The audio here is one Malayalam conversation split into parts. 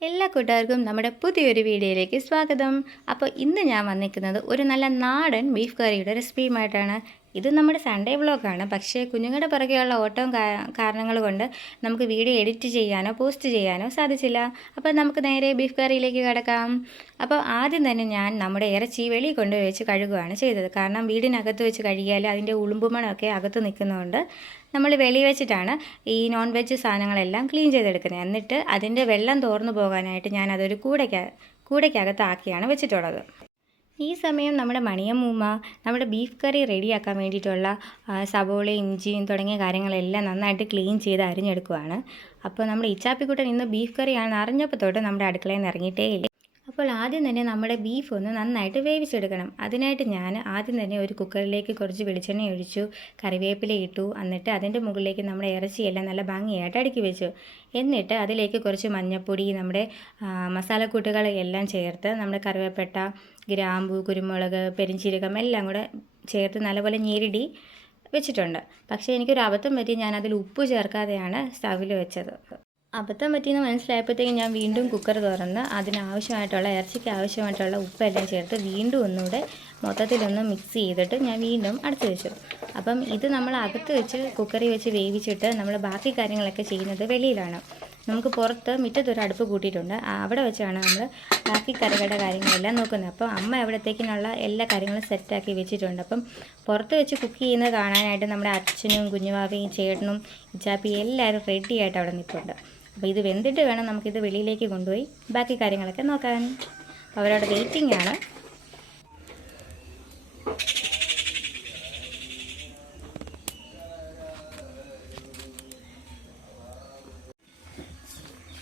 എല്ലാ കൂട്ടുകാർക്കും നമ്മുടെ പുതിയൊരു വീഡിയോയിലേക്ക് സ്വാഗതം. അപ്പോൾ ഇന്ന് ഞാൻ വന്നിരിക്കുന്നത് ഒരു നല്ല നാടൻ ബീഫ് കറിയുടെ റെസിപ്പിയുമായിട്ടാണ് ഇത് നമ്മുടെ സൺഡേ വ്ളോഗാണ് പക്ഷേ കുഞ്ഞുങ്ങളുടെ പിറകെയുള്ള ഓട്ടവും കാരണങ്ങൾ കൊണ്ട് നമുക്ക് വീഡിയോ എഡിറ്റ് ചെയ്യാനോ പോസ്റ്റ് ചെയ്യാനോ സാധിച്ചില്ല. അപ്പോൾ നമുക്ക് നേരെ ബീഫ് കറിയിലേക്ക് കിടക്കാം. അപ്പോൾ ആദ്യം തന്നെ ഞാൻ നമ്മുടെ ഇറച്ചി വെളിയിൽ കൊണ്ടുപോയി വെച്ച് കഴുകുകയാണ് ചെയ്തത്. കാരണം വീടിനകത്ത് വെച്ച് കഴുകിയാൽ അതിന്റെ ഉളുമ്പുമണമൊക്കെ അകത്ത് നിൽക്കുന്നതുകൊണ്ട് നമ്മൾ വെളി വെച്ചിട്ടാണ് ഈ നോൺ വെജ് സാധനങ്ങളെല്ലാം ക്ലീൻ ചെയ്തെടുക്കുന്നത്. എന്നിട്ട് അതിന്റെ വെള്ളം തോർന്നു പോകാനായിട്ട് ഞാൻ അതൊരു കൂടയ്ക്ക് കൂടയ്ക്കകത്താക്കിയാണ് വെച്ചിട്ടുള്ളത്. ഈ സമയം നമ്മുടെ മണിയമ്മൂമ്മ നമ്മുടെ ബീഫ് കറി റെഡിയാക്കാൻ വേണ്ടിയിട്ടുള്ള സബോള ഇഞ്ചിയും തുടങ്ങിയ കാര്യങ്ങളെല്ലാം നന്നായിട്ട് ക്ലീൻ ചെയ്ത് അരിഞ്ഞെടുക്കുവാണ്. അപ്പോൾ നമ്മുടെ ഇച്ചാപ്പിക്കുട്ടൻ ഇന്ന് ബീഫ് കറിയാണ് അറിഞ്ഞപ്പോൾ തൊട്ട് നമ്മുടെ അടുക്കളയിൽ നിന്ന് ഇറങ്ങിയിട്ടേ അപ്പോൾ ആദ്യം തന്നെ നമ്മുടെ ബീഫ് ഒന്ന് നന്നായിട്ട് വേവിച്ചെടുക്കണം. അതിനായിട്ട് ഞാൻ ആദ്യം തന്നെ ഒരു കുക്കറിലേക്ക് കുറച്ച് വെളിച്ചെണ്ണ ഒഴിച്ചു കറിവേപ്പില ഇട്ടു എന്നിട്ട് അതിന്റെ മുകളിലേക്ക് നമ്മുടെ ഇറച്ചിയെല്ലാം നല്ല ഭംഗിയായിട്ട് അടുക്കി വെച്ചു. എന്നിട്ട് അതിലേക്ക് കുറച്ച് മഞ്ഞൾപ്പൊടി നമ്മുടെ മസാലക്കൂട്ടുകൾ എല്ലാം ചേർത്ത് നമ്മുടെ കറിവേപ്പട്ട ഗ്രാമ്പു കുരുമുളക് പെരിഞ്ചീരകം എല്ലാം കൂടെ ചേർത്ത് നല്ലപോലെ ഞെരിടി വെച്ചിട്ടുണ്ട്. പക്ഷേ എനിക്കൊരു അബദ്ധം പറ്റി ഞാൻ അതിൽ ഉപ്പ് ചേർക്കാതെയാണ് സ്റ്റവിൽ വെച്ചത്. അബദ്ധം പറ്റിയെന്ന് മനസ്സിലായപ്പോഴത്തേക്കും ഞാൻ വീണ്ടും കുക്കർ തുറന്ന് അതിനാവശ്യമായിട്ടുള്ള ഇറച്ചിക്ക് ആവശ്യമായിട്ടുള്ള ഉപ്പെല്ലാം ചേർത്ത് വീണ്ടും ഒന്നുകൂടെ മൊത്തത്തിലൊന്ന് മിക്സ് ചെയ്തിട്ട് ഞാൻ വീണ്ടും അടച്ചു വെച്ചു. അപ്പം ഇത് നമ്മൾ അകത്ത് വെച്ച് കുക്കറിൽ വെച്ച് വേവിച്ചിട്ട് നമ്മൾ ബാക്കി കാര്യങ്ങളൊക്കെ ചെയ്യുന്നത് വെളിയിലാണ്. നമുക്ക് പുറത്ത് മുറ്റത്തൊരു അടുപ്പ് കൂട്ടിയിട്ടുണ്ട്. അവിടെ വെച്ചാണ് നമ്മൾ ബാക്കി കറികളുടെ കാര്യങ്ങളെല്ലാം നോക്കുന്നത്. അപ്പോൾ അമ്മ എവിടത്തേക്കിനുള്ള എല്ലാ കാര്യങ്ങളും സെറ്റാക്കി വെച്ചിട്ടുണ്ട്. അപ്പം പുറത്ത് വെച്ച് കുക്ക് ചെയ്യുന്നത് കാണാനായിട്ട് നമ്മുടെ അച്ഛനും കുഞ്ഞുവാവയും ചേട്ടനും ഇച്ചാപ്പി എല്ലാവരും റെഡി ആയിട്ട് അവിടെ നിൽപ്പുണ്ട് അപ്പോൾ ഇത് വെന്തിട്ട് വേണം നമുക്കിത് വെളിയിലേക്ക് കൊണ്ടുപോയി ബാക്കി കാര്യങ്ങളൊക്കെ നോക്കാൻ. അവരവിടെ വെയിറ്റിംഗ് ആണ്.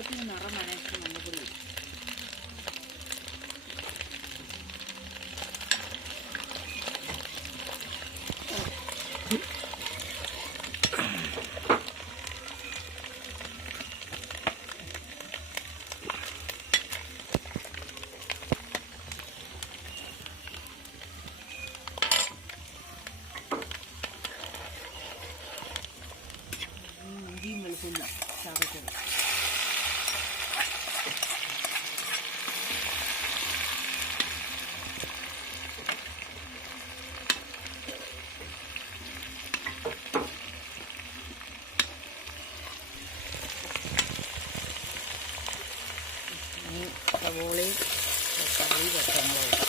തേങ്ങാക്കൊത്തിന് നിറം വരാൻ മഞ്ഞപ്പൊടി. ഇഞ്ചിയും വെളുത്തുള്ള ചതച്ചത് ഇനി സവോളയും തക്കാളി പച്ചമുളകും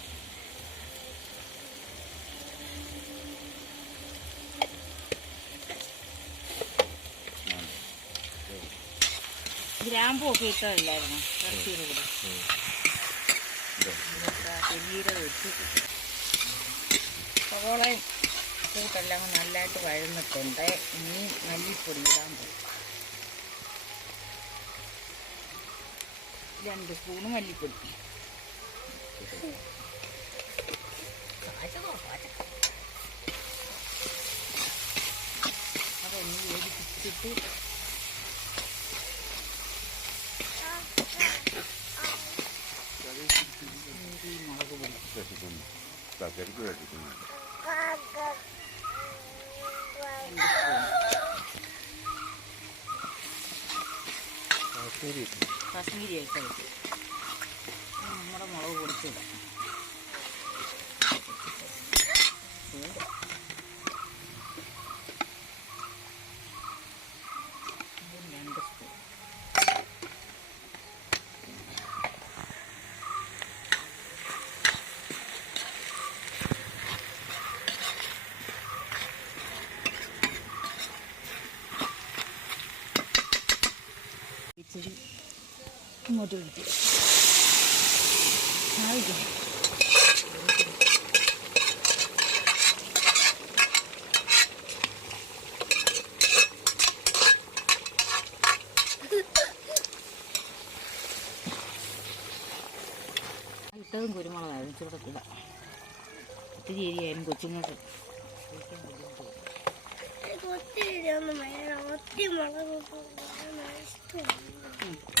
ഗ്രാമ്പും ഒക്കെ ഇട്ടതല്ലായിരുന്നു ഇറച്ചിയുടെ കൂടെ സവോളയും കൂട്ടെല്ലാം നല്ലതായിട്ട് വഴന്നിട്ടുണ്ട്. ഇനി മല്ലിപ്പൊടി ഇടാൻ പോകും രണ്ട് സ്പൂണ് മല്ലിപ്പൊടി. കാച്ചതോ അതൊന്ന് വേദിപ്പിച്ചിട്ട് വേദിക്കുന്നുണ്ട് കാശ്മീരി ആയിട്ട് നമ്മുടെ മുളക് പൊടിച്ചിടാം ഇങ്ങോട്ട് വിളിക്കും. ആയിക്കോട്ടെ ഇട്ടതും കുരുമുളകാണ് ഇച്ചിരി കൂടെ ഒത്തിരി എരിയായാലും കൊച്ചുങ്ങൾക്ക്. ഒത്തിരി ഒത്തിരി മുളക് ഇഷ്ടമാണ്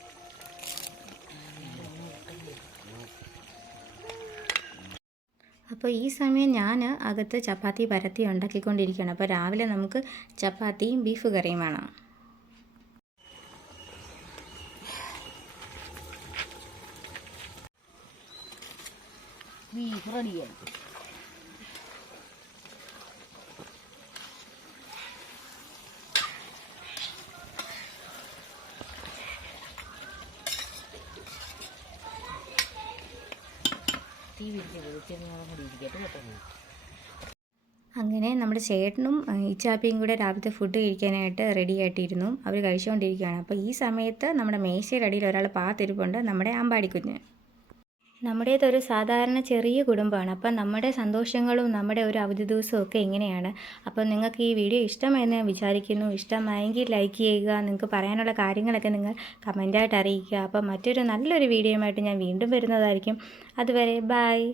അപ്പോൾ ഈ സമയം ഞാൻ അകത്ത് ചപ്പാത്തി പരത്തി ഉണ്ടാക്കിക്കൊണ്ടിരിക്കുകയാണ്. അപ്പോൾ രാവിലെ നമുക്ക് ചപ്പാത്തിയും ബീഫ് കറിയും വേണം. ബീഫ് റെഡിയായി തീ കൂടി ഇരിക്കട്ടെ. കേട്ടോ അങ്ങനെ നമ്മുടെ ചേട്ടനും ഇച്ചാപ്പിയും കൂടെ രാവിലത്തെ ഫുഡ് കഴിക്കാനായിട്ട് റെഡി ആയിട്ടിരുന്നു. അവർ കഴിച്ചുകൊണ്ടിരിക്കുകയാണ് അപ്പോൾ ഈ സമയത്ത് നമ്മുടെ മേശയുടെ അടിയിൽ ഒരാൾ പാത്തിരിപ്പുണ്ട്. നമ്മുടെ അമ്പാടിക്കുഞ്ഞ് നമ്മുടേതൊരു സാധാരണ ചെറിയ കുടുംബമാണ്. അപ്പം നമ്മുടെ സന്തോഷങ്ങളും നമ്മുടെ ഒരു അവധി ദിവസവും ഒക്കെ എങ്ങനെയാണ് അപ്പം നിങ്ങൾക്ക് ഈ വീഡിയോ ഇഷ്ടമായെന്ന് ഞാൻ വിചാരിക്കുന്നു. ഇഷ്ടമായെങ്കിൽ ലൈക്ക് ചെയ്യുക നിങ്ങൾക്ക് പറയാനുള്ള കാര്യങ്ങളൊക്കെ നിങ്ങൾ കമന്റായിട്ട് അറിയിക്കുക. അപ്പം മറ്റൊരു നല്ലൊരു വീഡിയോയുമായിട്ട് ഞാൻ വീണ്ടും വരുന്നതായിരിക്കും. അതുവരെ ബായ്